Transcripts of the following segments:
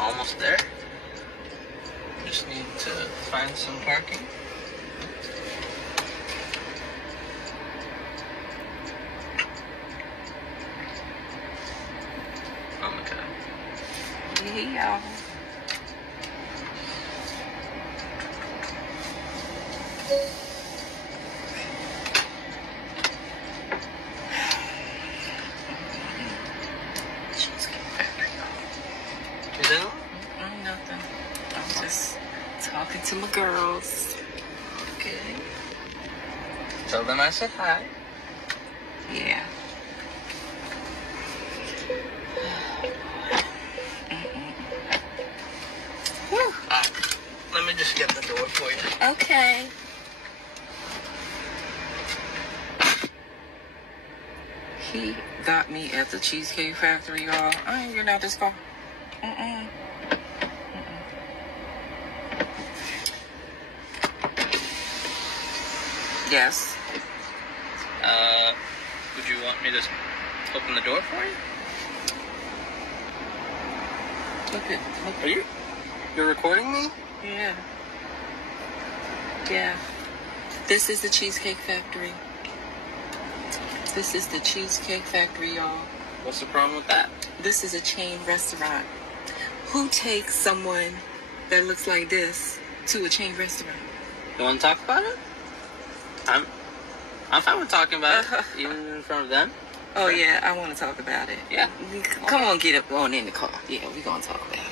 almost there. Just need to find some parking. Oh my god. Hey, y'all. You know? Nothing. I'm just talking to my girls. Okay. Tell them I said hi. Yeah. Let me just get the door for you. Okay. He got me at the Cheesecake Factory, y'all. I ain't getting out this car. Yes. Would you want me to open the door for you? Look. Are you? You're recording me? Yeah. Yeah. This is the Cheesecake Factory. This is the Cheesecake Factory, y'all. What's the problem with that? This is a chain restaurant. Who takes someone that looks like this to a chain restaurant? You want to talk about it? I'm fine with talking about it, even in front of them. Oh, yeah, I want to talk about it. Yeah. Come on, get up on in the car. Yeah, we're going to talk about it.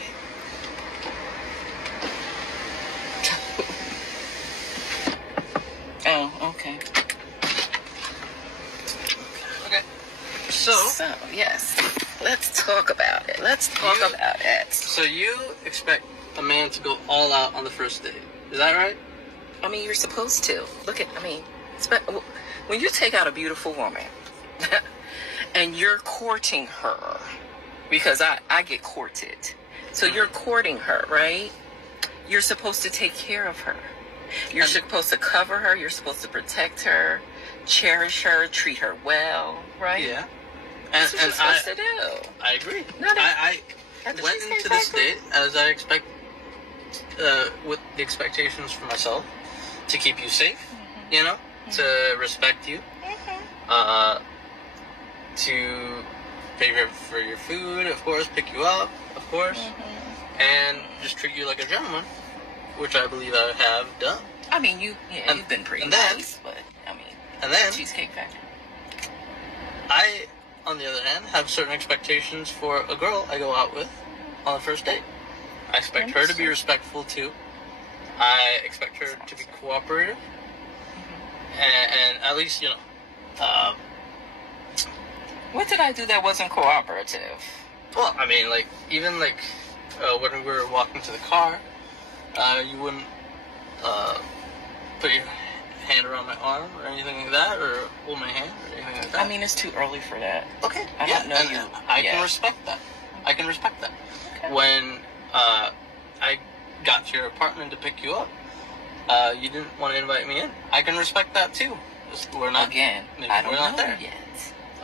Oh, okay. Okay. So, yes. Let's talk about it. About it. So you expect a man to go all out on the first date. Is that right? I mean, you're supposed to. When you take out a beautiful woman and you're courting her, because I get courted. So you're courting her, right? You're supposed to take care of her. You're supposed to cover her. You're supposed to protect her, cherish her, treat her well, right? Yeah. That's what you're supposed to do. I agree. I went into this date as I expect, with the expectations for myself, to keep you safe, you know, to respect you, to pay for your food, of course, pick you up, of course, and just treat you like a gentleman, which I believe I have done. I mean, you've been pretty nice, but I mean, and then Cheesecake Factory. I, on the other hand, have certain expectations for a girl I go out with on the first date. I expect her to be respectful too. I expect her to be cooperative, and at least, you know. What did I do that wasn't cooperative? Well, I mean, like, even like when we were walking to the car, you wouldn't put your hand around my arm or anything like that, or hold my hand or anything like that. I mean, it's too early for that. Okay. I don't know you. I can respect that. Okay. When I got to your apartment to pick you up, you didn't want to invite me in. I can respect that too. We're not again. I don't know there yet.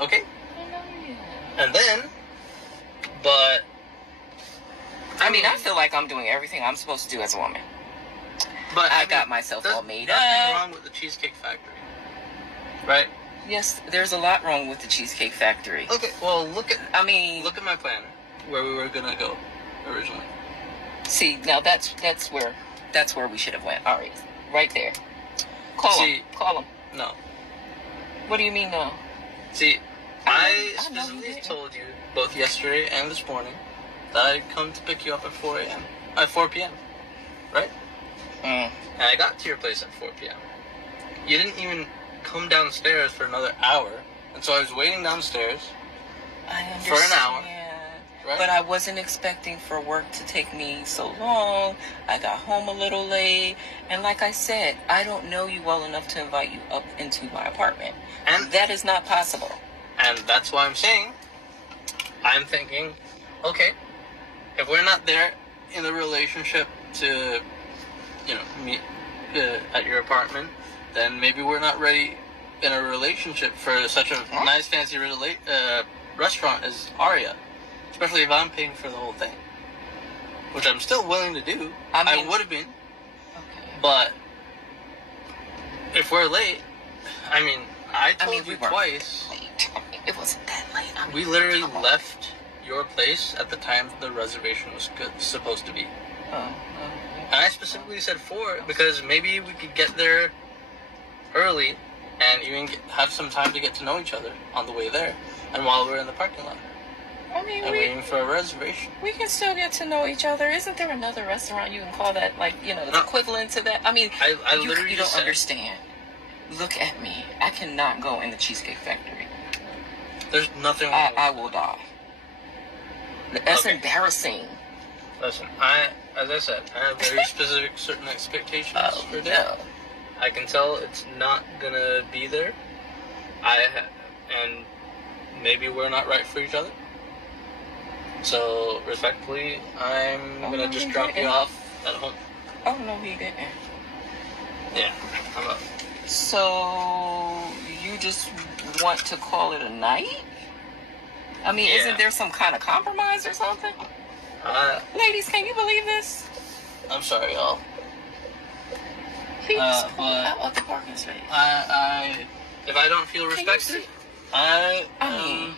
Okay. I don't know yet. And then, but I mean, I feel like I'm doing everything I'm supposed to do as a woman. But I got myself all made up. There's nothing wrong with the Cheesecake Factory, right? Yes, there's a lot wrong with the Cheesecake Factory. Okay, well, look at my planner, where we were gonna go originally. See, now that's where we should have went. All right there. Call him. No. What do you mean no? See, I specifically told you both yesterday and this morning that I'd come to pick you up at 4 p.m. Right? And I got to your place at 4 p.m. You didn't even come downstairs for another hour, and so I was waiting downstairs for an hour. Right? But I wasn't expecting for work to take me so long. I got home a little late, and like I said, I don't know you well enough to invite you up into my apartment, and that is not possible. And that's why I'm saying, I'm thinking, okay, if we're not there in the relationship to, you know, meet at your apartment, then maybe we're not ready in a relationship for such a nice, fancy restaurant as Aria. Especially if I'm paying for the whole thing. which I'm still willing to do. I would have been. Okay. But if we're late, I told you twice. Late. It wasn't that late. We literally left your place at the time the reservation was supposed to be. And I specifically said 4 because maybe we could get there early and even have some time to get to know each other on the way there and while we're in the parking lot. Waiting for a reservation. We can still get to know each other. Isn't there another restaurant you can call that, like, the equivalent to that? I literally you don't understand. Look at me. I cannot go in the Cheesecake Factory. There's nothing wrong with I will die. That's embarrassing. Listen, as I said, I have very specific certain expectations for that. No. I can tell it's not gonna be there. And maybe we're not right for each other. So, respectfully, I'm gonna just drop you off at home. Oh, no, he didn't. Yeah, I'm up. So, you just want to call it a night? Isn't there some kind of compromise or something? Ladies, can you believe this? I'm sorry, y'all. He just pulled out of the parking space. If I don't feel respected, I'm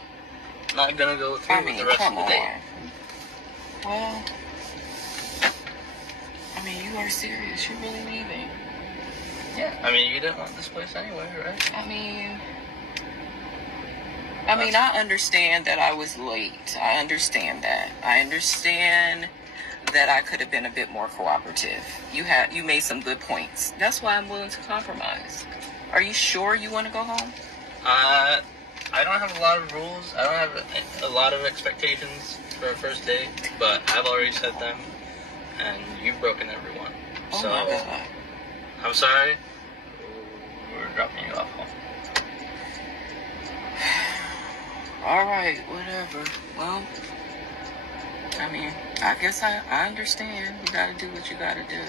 not gonna go through with the rest of the day. Well, you are serious. You're really leaving. Yeah, you didn't want this place anyway, right? I understand that I was late. I understand that. I understand that I could have been a bit more cooperative. You made some good points. That's why I'm willing to compromise. Are you sure you want to go home? I don't have a lot of rules. I don't have a lot of expectations for a first date, but I've already set them, and you've broken every one. Oh my God. I'm sorry. We're dropping you off home. All right, whatever. Well, I guess I understand. You gotta do what you gotta do.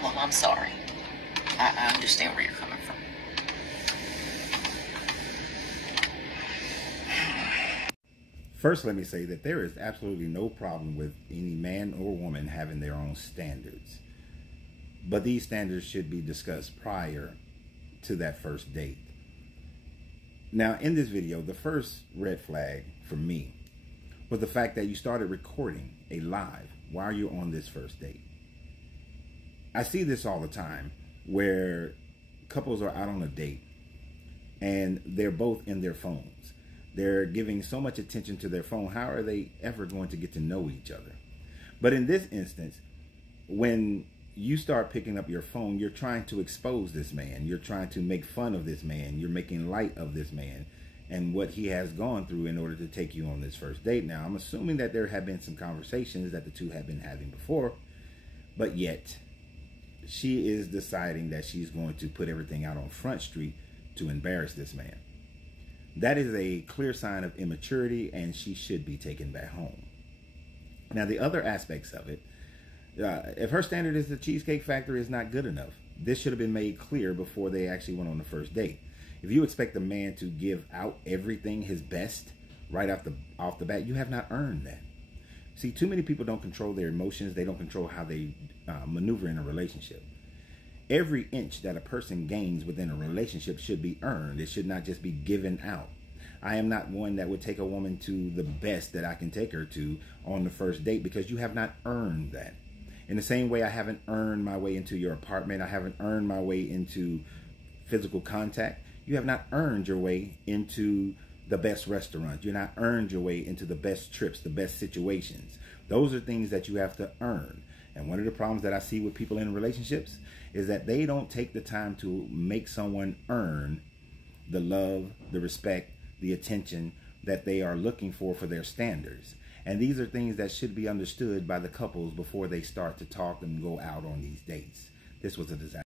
Well, I'm sorry. I understand where you're coming from. First, let me say that there is absolutely no problem with any man or woman having their own standards. But these standards should be discussed prior to that first date. Now, in this video, the first red flag for me was the fact that you started recording a live while you're on this first date. I see this all the time where couples are out on a date and they're both in their phones. They're giving so much attention to their phone. How are they ever going to get to know each other? But in this instance, when you start picking up your phone, you're trying to expose this man. You're trying to make fun of this man. You're making light of this man and what he has gone through in order to take you on this first date. Now, I'm assuming that there have been some conversations that the two have been having before, but yet she is deciding that she's going to put everything out on Front Street to embarrass this man. That is a clear sign of immaturity, and she should be taken back home. Now, the other aspects of it, if her standard is the Cheesecake Factory is not good enough, this should have been made clear before they actually went on the first date. If you expect a man to give out everything, his best, right off the bat, you have not earned that. See, too many people don't control their emotions. They don't control how they maneuver in a relationship. Every inch that a person gains within a relationship should be earned. It should not just be given out. I am not one that would take a woman to the best that I can take her to on the first date because you have not earned that. In the same way, I haven't earned my way into your apartment. I haven't earned my way into physical contact. You have not earned your way into the best restaurants. You're not earned your way into the best trips, the best situations. Those are things that you have to earn. And one of the problems that I see with people in relationships is that they don't take the time to make someone earn the love, the respect, the attention that they are looking for their standards. And these are things that should be understood by the couples before they start to talk and go out on these dates. This was a disaster.